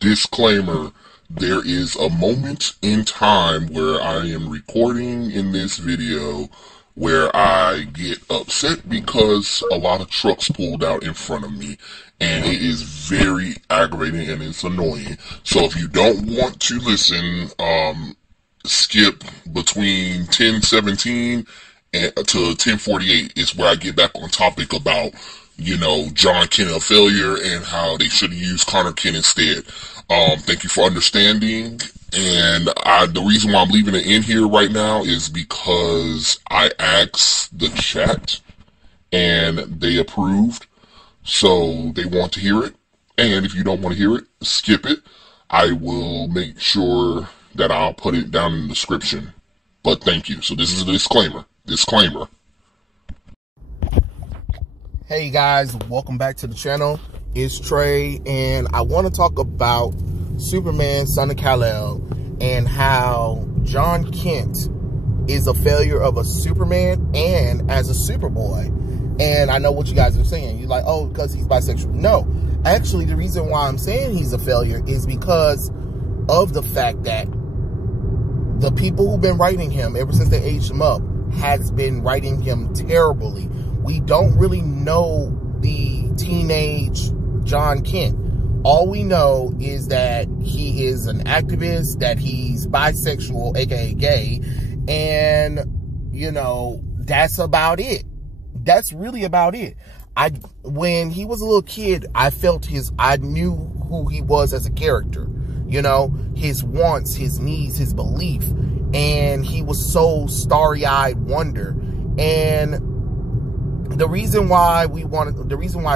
Disclaimer, there is a moment in time where I am recording in this video where I get upset because a lot of trucks pulled out in front of me, and it is very aggravating and it's annoying. So if you don't want to listen, skip between 10:17 and to 10:48 is where I get back on topic about, Jon Kent a failure and how they should have used Conner Kent instead. Thank you for understanding. And the reason why I'm leaving it in here right now is because I asked the chat and they approved. So they want to hear it. And if you don't want to hear it, skip it. I will make sure that I'll put it down in the description. But thank you. So this is a disclaimer. Disclaimer. Hey guys, welcome back to the channel. It's Trey, and I want to talk about Superman, Son of Kal-El, and how Jon Kent is a failure of a Superman and as a Superboy. And I know what you guys are saying. You're like, oh, because he's bisexual. No, actually, the reason why I'm saying he's a failure is because of the fact that the people who've been writing him ever since they aged him up has been writing him terribly. We don't really know the teenage Jon Kent. All we know is that he is an activist, that he's bisexual, aka gay, and, that's about it. That's really about it. When he was a little kid, I knew who he was as a character. His wants, his needs, his belief. And he was so starry-eyed wonder. And the reason why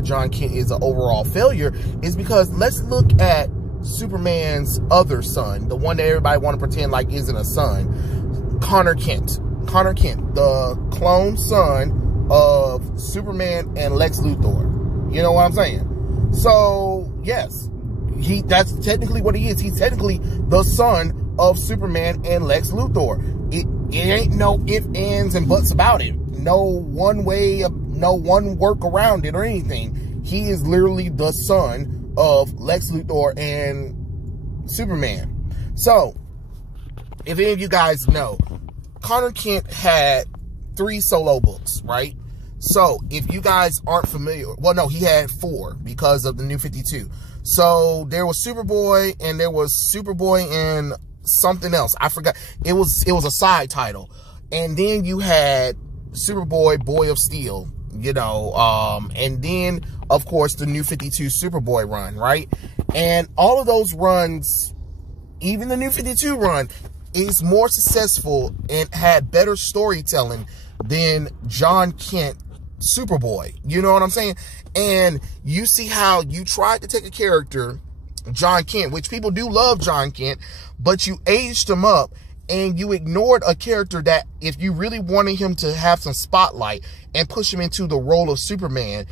Jon Kent is an overall failure is because let's look at Superman's other son, the one that everybody want to pretend like isn't a son, Conner Kent. Conner Kent, the clone son of Superman and Lex Luthor. You know what I'm saying? So, yes, that's technically what he is. He's technically the son of Superman and Lex Luthor. It ain't no ifs, ands, and buts about it. No one work around it or anything. He is literally the son of Lex Luthor and Superman. So, if any of you guys know, Conner Kent had 3 solo books, right? So, if you guys aren't familiar, well, no, he had 4 because of the New 52. So, there was Superboy, and there was Superboy and something else. I forgot. It was a side title. And then you had Superboy, Boy of Steel, and then, of course, the New 52 Superboy run, right? And all of those runs, even the New 52 run, is more successful and had better storytelling than Jon Kent Superboy. You know what I'm saying? And you see how you tried to take a character, Jon Kent, which people do love Jon Kent, but you aged him up and you ignored a character that if you really wanted him to have some spotlight and push him into the role of Superman,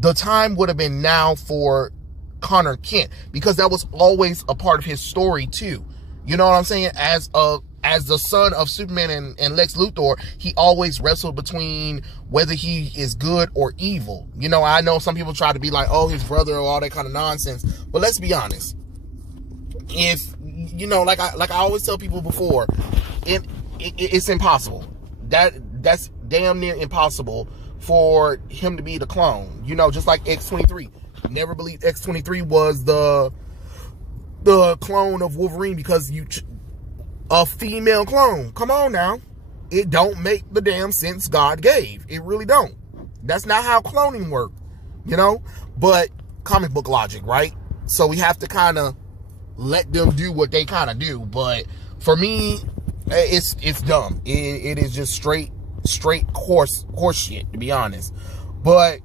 the time would have been now for Conner Kent, because that was always a part of his story too. You know what I'm saying? As the son of Superman and Lex Luthor, he always wrestled between whether he is good or evil. I know some people try to be like, oh, his brother or all that kind of nonsense. But let's be honest. If, like I always tell people before, it's impossible. That's damn near impossible for him to be the clone. Just like X-23. Never believed X-23 was the clone of Wolverine because a female clone. Come on now. It don't make the damn sense God gave. It really don't. That's not how cloning works, But comic book logic, right? So we have to kind of let them do what they kind of do. But for me, it's dumb. It is just straight horse shit, to be honest. But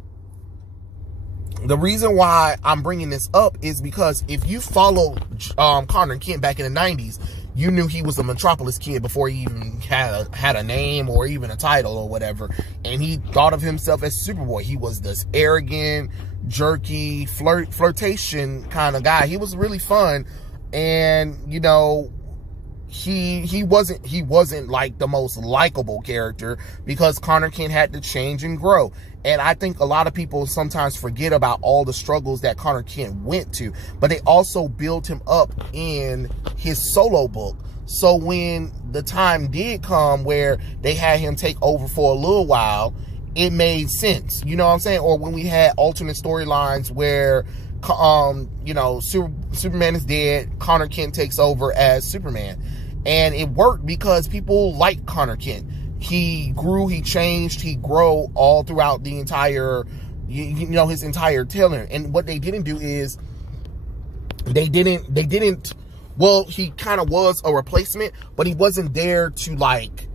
the reason why I'm bringing this up is because if you follow Conner Kent back in the 90s, you knew he was a Metropolis kid before he even had a name or even a title or whatever. And he thought of himself as Superboy. He was this arrogant, jerky, flirtation kind of guy. He was really fun. And, he wasn't like the most likable character, because Conner Kent had to change and grow. And I think a lot of people sometimes forget about all the struggles that Conner Kent went to, but they also built him up in his solo book. So when the time did come where they had him take over for a little while, it made sense. You know what I'm saying? Or when we had alternate storylines where, you know, Superman is dead, Conner Kent takes over as Superman. And it worked because people liked Conner Kent. He grew, he changed, he grew all throughout the entire, you know, his entire telling. And what they didn't do is they didn't, well, he kind of was a replacement, but he wasn't there to like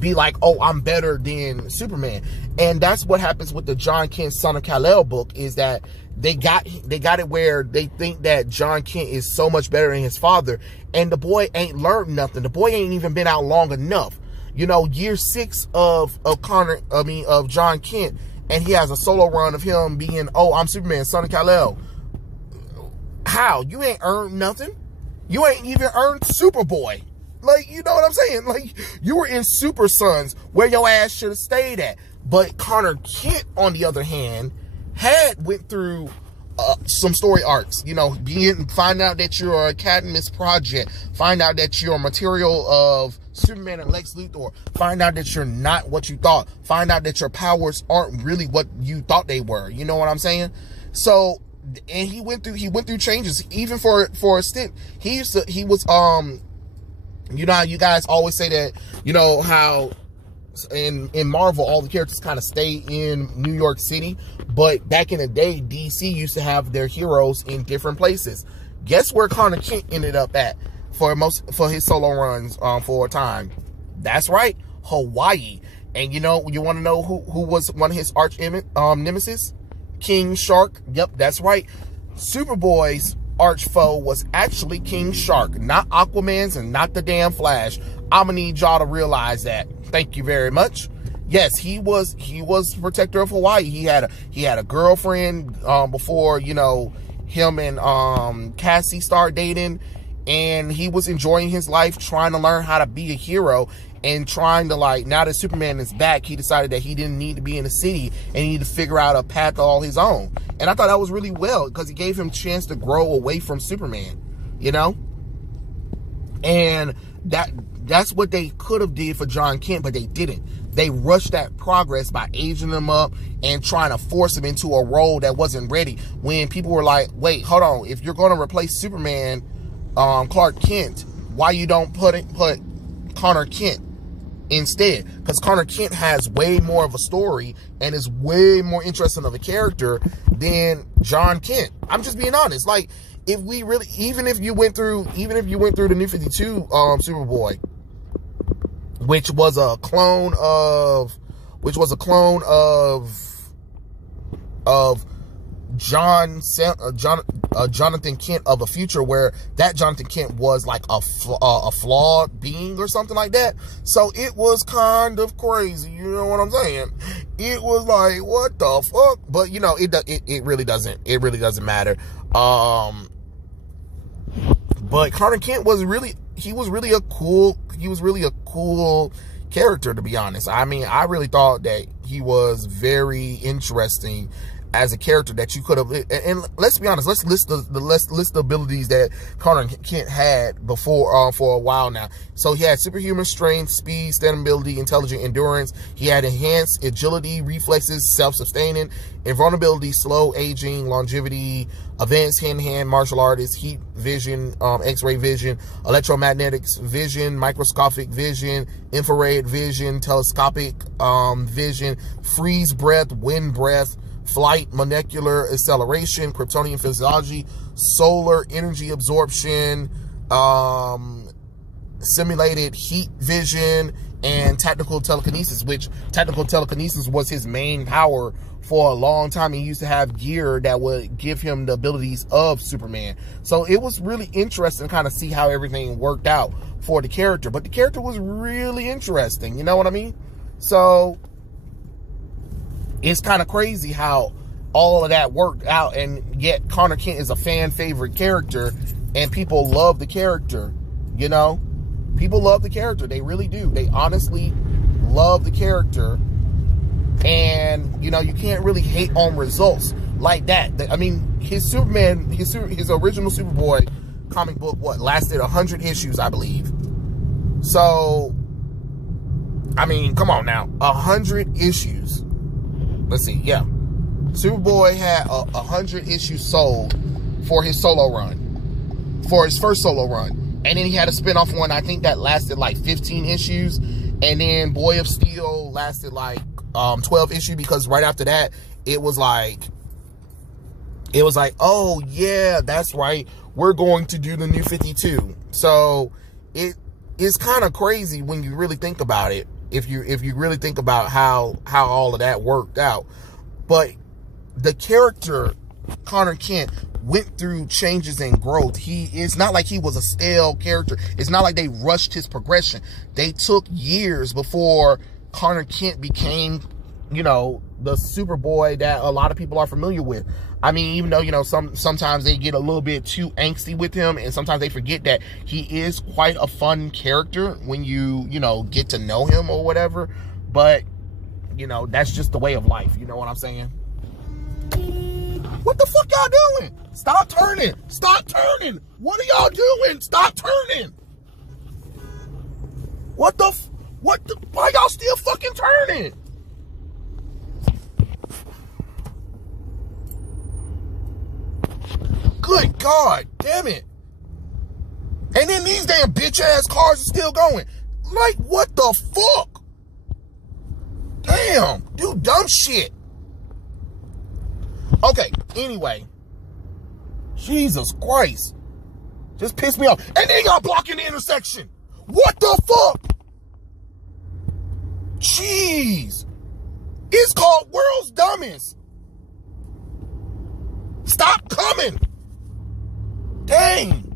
be like, oh, I'm better than Superman. And that's what happens with the Jon Kent Son of Kal-El book, is that they got it where they think that Jon Kent is so much better than his father, and the boy ain't learned nothing. The boy ain't even been out long enough. You know, year 6 of Jon Kent, and he has a solo run of him being, oh, I'm Superman, Son of Kal-El. How? You ain't earned nothing. You ain't even earned Superboy. Like, you know what I'm saying? Like, you were in Super Sons, where your ass should have stayed at. But Conner Kent, on the other hand, went through some story arcs. You know, find out that you're a Cadmus project. Find out that you're a material of Superman and Lex Luthor. Find out that you're not what you thought. Find out that your powers aren't really what you thought they were. You know what I'm saying? So, and he went through changes. Even for a stint, he was you know how you guys always say that, you know, how in Marvel all the characters kind of stay in New York City, but back in the day DC used to have their heroes in different places. Guess where Conner Kent ended up at for his solo runs for a time? That's right, Hawaii. And you know, you want to know who was one of his arch nemesis? King Shark. Yep, that's right. Superboy's arch foe was actually King Shark, not Aquaman's and not the damn Flash. I'm gonna need y'all to realize that. Thank you very much. Yes, he was protector of Hawaii. He had a girlfriend before, you know, him and Cassie started dating, and he was enjoying his life, trying to learn how to be a hero, and trying to, like, now that Superman is back, he decided that he didn't need to be in the city and he needed to figure out a path all his own. And I thought that was really well, because he gave him a chance to grow away from Superman, you know? And that's what they could have did for Jon Kent, but they didn't. They rushed that progress by aging him up and trying to force him into a role that wasn't ready, when people were like, wait, hold on, if you're going to replace Superman, Clark Kent, why you don't put Conner Kent instead? Because Conner Kent has way more of a story and is way more interesting of a character than Jon Kent. I'm just being honest. Like, if we really, even if you went through the New 52 Superboy, which was a clone of Jonathan Kent of a future, where that Jonathan Kent was like a flawed being or something like that. So it was kind of crazy, you know what I'm saying? It was like, what the fuck? But you know, it really doesn't matter. But Conner Kent was really a cool character, to be honest. I mean, I really thought that he was very interesting as a character that you could have, and let's be honest, let's list the abilities that Conner Kent had before for a while now. So he had superhuman strength, speed, standability, intelligent endurance. He had enhanced agility, reflexes, self-sustaining, invulnerability, slow aging, longevity, advanced hand-to-hand martial artist, heat vision, X-ray vision, electromagnetics vision, microscopic vision, infrared vision, telescopic vision, freeze breath, wind breath, flight, molecular acceleration, Kryptonian physiology, solar energy absorption, simulated heat vision, and tactical telekinesis, which tactical telekinesis was his main power for a long time. He used to have gear that would give him the abilities of Superman. So it was really interesting to kind of see how everything worked out for the character. But the character was really interesting, you know what I mean? So it's kind of crazy how all of that worked out, and yet Conner Kent is a fan favorite character and people love the character. You know, people love the character. They really do. They honestly love the character. And, you know, you can't really hate on results like that. I mean, his Superman, his original Superboy comic book, lasted 100 issues, I believe. So, I mean, come on now. 100 issues. Let's see, yeah. Superboy had 100 issues sold for his solo run. For his first solo run. And then he had a spin-off one, I think that lasted like 15 issues. And then Boy of Steel lasted like 12 issues, because right after that, it was like, oh yeah, that's right, we're going to do the New 52. So it is kind of crazy when you really think about it. If you really think about how all of that worked out. But the character Conner Kent went through changes and growth. It's not like he was a stale character. It's not like they rushed his progression. They took years before Conner Kent became, you know, the Superboy that a lot of people are familiar with. I mean, even though, you know, sometimes they get a little bit too angsty with him, and sometimes they forget that he is quite a fun character when you know, get to know him or whatever. But, you know, that's just the way of life. You know what I'm saying? What the fuck y'all doing? Stop turning. Stop turning. What are y'all doing? Stop turning. Why y'all still fucking turning? Good God, damn it. And then these damn bitch ass cars are still going. Like, what the fuck? Damn, do dumb shit. Okay, anyway. Jesus Christ. Just pissed me off. And then y'all blocking the intersection. What the fuck? Jeez. It's called World's Dumbest. Stop coming. Dang.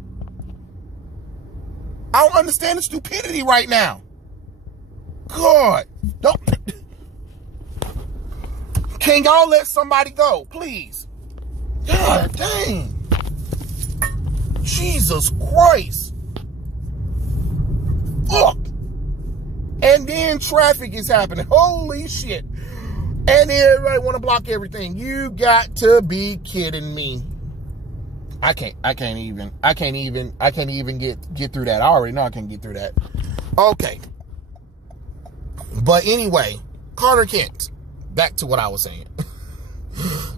I don't understand the stupidity right now. God. Don't. Can y'all let somebody go, please? God dang. Jesus Christ. Fuck. And then traffic is happening. Holy shit. And everybody want to block everything. You got to be kidding me. I can't even get through that. I already know I can't get through that. Okay. But anyway, Conner Kent. Back to what I was saying.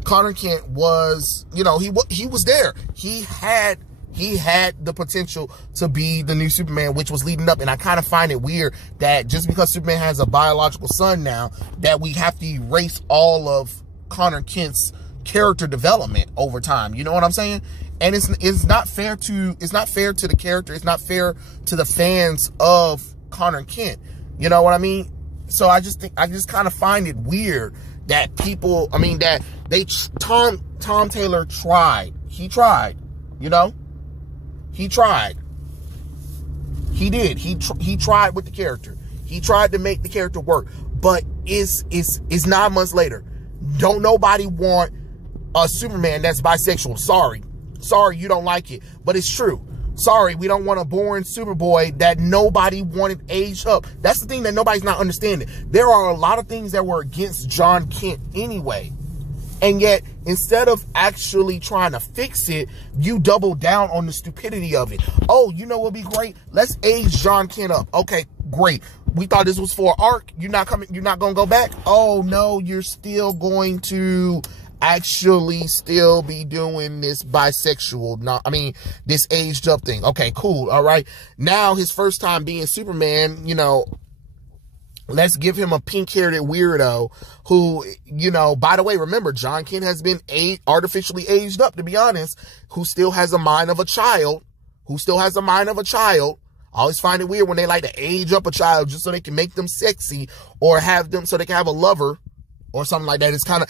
Conner Kent was, you know, he was there. He had the potential to be the new Superman, which was leading up. And I kind of find it weird that just because Superman has a biological son now, that we have to erase all of Conner Kent's character development over time. You know what I'm saying? And it's not fair to the character. It's not fair to the fans of Conner Kent. You know what I mean? So I just kind of find it weird that people, I mean, that Tom Taylor tried. He tried, you know? He tried. He did. He tried with the character. He tried to make the character work. But it's 9 months later. Don't nobody want a Superman that's bisexual. Sorry, you don't like it. But it's true. Sorry, we don't want a boring Superboy that nobody wanted aged up. That's the thing that nobody's not understanding. There are a lot of things that were against Jon Kent anyway. And yet, instead of actually trying to fix it, you double down on the stupidity of it. Oh, you know what would be great? Let's age Jon Kent up. Okay, great. We thought this was for an arc. You're not going to go back? Oh, no, you're still going to actually still be doing this bisexual, this aged up thing. Okay, cool. All right. Now his first time being Superman, you know, let's give him a pink-haired weirdo who, you know, by the way, remember, Jon Kent has been artificially aged up, to be honest, who still has a mind of a child, I always find it weird when they like to age up a child just so they can make them sexy or have them so they can have a lover or something like that. It's kind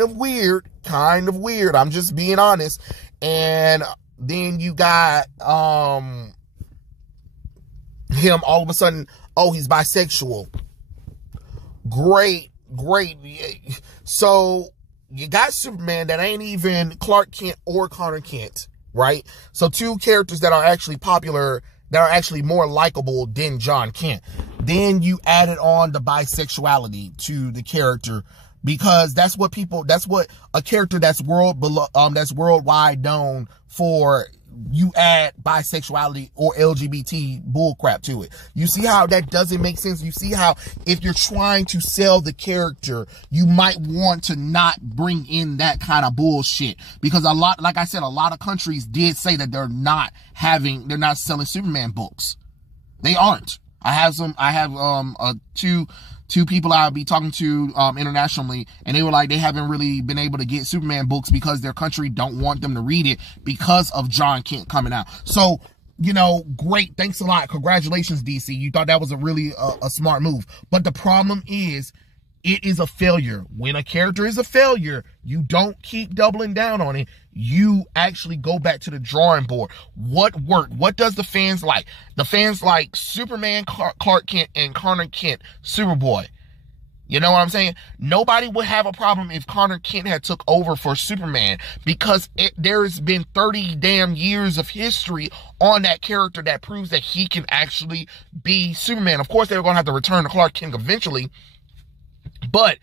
of weird, I'm just being honest. And then you got, him all of a sudden, oh, he's bisexual. Great. So you got Superman that ain't even Clark Kent or Conner Kent, right? So two characters that are actually popular that are actually more likable than Jon Kent. Then you added on the bisexuality to the character, because that's what a character that's worldwide known for. You add bisexuality or LGBT bullcrap to it. You see how that doesn't make sense? You see how if you're trying to sell the character, you might want to not bring in that kind of bullshit, because like I said, a lot of countries did say that they're not selling Superman books. They aren't. I have two people I'll be talking to internationally, and they were like, they haven't really been able to get Superman books because their country don't want them to read it because of Jon Kent coming out. So, you know, great. Thanks a lot. Congratulations, DC. You thought that was a really a smart move. But the problem is, it is a failure. When a character is a failure, you don't keep doubling down on it. You actually go back to the drawing board. What worked? What does the fans like? The fans like Superman, Clark Kent, and Conner Kent, Superboy. You know what I'm saying? Nobody would have a problem if Conner Kent had took over for Superman, because there's been 30 damn years of history on that character that proves that he can actually be Superman. Of course, they're going to have to return to Clark Kent eventually, but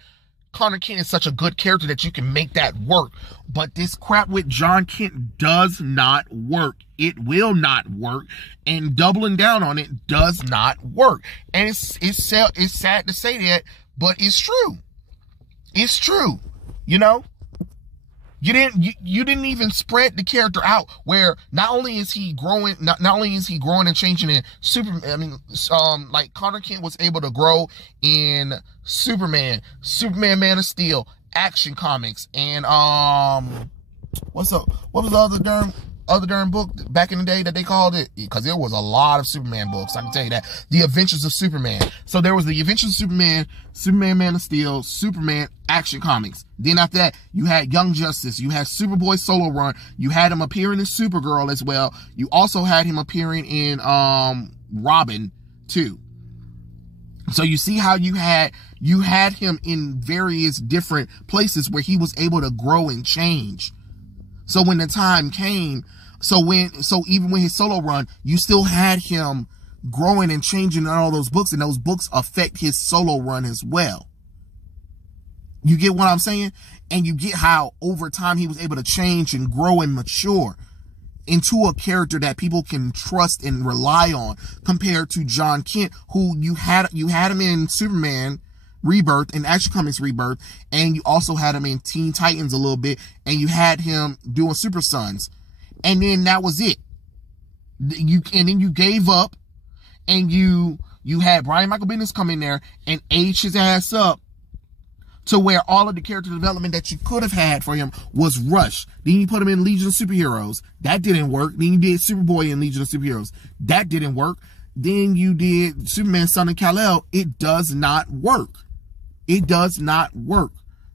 Conner Kent is such a good character that you can make that work. But this crap with Jon Kent does not work. It will not work. And doubling down on it does not work. And it's sad to say that, but it's true. It's true. You know? You didn't even spread the character out, where not only is he growing, not only is he growing and changing in like Conner Kent was able to grow in Superman, Man of Steel, Action Comics, and what was the other darn book back in the day that they called it? Because there was a lot of Superman books, I can tell you that. The Adventures of Superman. So there was the Adventures of Superman, Man of Steel, Superman, Action Comics. Then after that, you had Young Justice. You had Superboy solo run. You had him appearing in Supergirl as well. You also had him appearing in Robin too. So you see how you had him in various different places where he was able to grow and change. So when the time came, so even with his solo run, you still had him growing and changing in all those books, and those books affect his solo run as well. You get what I'm saying? And you get how over time he was able to change and grow and mature into a character that people can trust and rely on, compared to Jon Kent, who you had him in Superman Rebirth and Action Comics Rebirth, and you also had him in Teen Titans a little bit, and you had him doing Super Sons, and then that was it. And then you gave up, and you had Brian Michael Bendis come in there and age his ass up to where all of the character development that you could have had for him was rushed. Then you put him in Legion of Superheroes. That didn't work. Then you did Superboy in Legion of Superheroes. That didn't work. Then you did Superman, Son of Kal-El. It does not work. It does not work.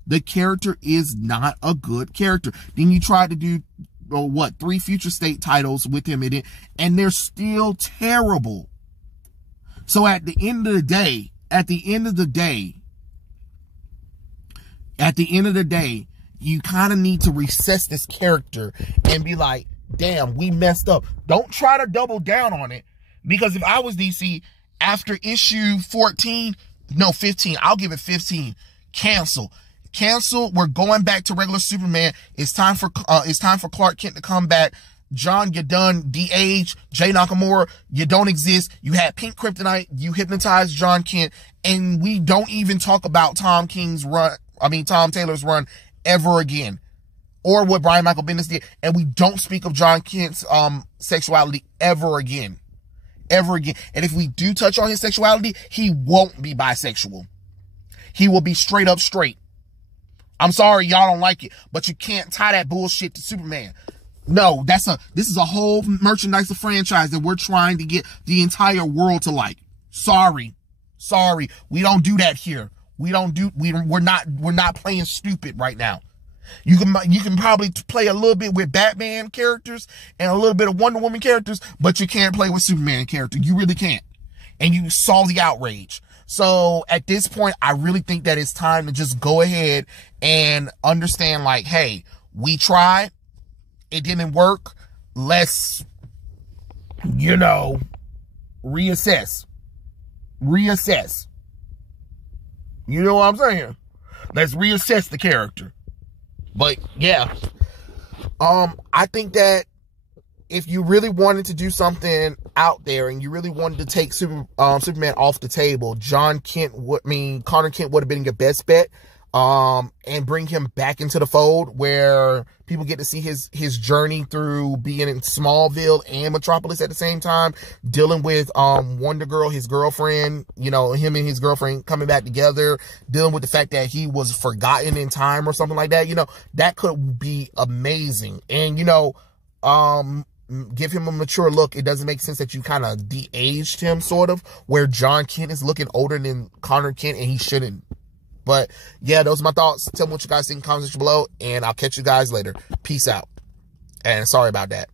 The character is not a good character. Then you tried to do, 3 Future State titles with him in it, and they're still terrible. So at the end of the day, you kind of need to recess this character and be like, damn, we messed up. Don't try to double down on it, because if I was DC, after issue 15, I'll give it 15. Cancel. We're going back to regular Superman. It's time for Clark Kent to come back. John, you're done. De-age. Jay Nakamura, you don't exist. You had pink kryptonite. You hypnotized Jon Kent, and we don't even talk about Tom Taylor's run ever again, or what Brian Michael Bendis did, and we don't speak of Jon Kent's sexuality ever again. And if we do touch on his sexuality, he won't be bisexual. He will be straight up straight. I'm sorry y'all don't like it, but you can't tie that bullshit to Superman. No, this is a whole merchandise franchise that we're trying to get the entire world to like. Sorry. We don't do that here. We're not playing stupid right now. You can probably play a little bit with Batman characters and a little bit of Wonder Woman characters, but you can't play with Superman character. You really can't. And you saw the outrage. So at this point, I really think that it's time to just go ahead and understand, like, hey, we tried. It didn't work. Let's, reassess. You know what I'm saying? Let's reassess the character. But yeah, I think that if you really wanted to do something out there and you really wanted to take Superman off the table, Conner Kent would have been your best bet. And bring him back into the fold where people get to see his journey through being in Smallville and Metropolis at the same time, dealing with Wonder Girl, his girlfriend, you know, him and his girlfriend coming back together, dealing with the fact that he was forgotten in time or something like that. You know, that could be amazing. And, you know, give him a mature look. It doesn't make sense that you kind of de-aged him, sort of, where Jon Kent is looking older than Conner Kent, and he shouldn't. But yeah, those are my thoughts. Tell me what you guys think in the comments below, and I'll catch you guys later. Peace out. And sorry about that.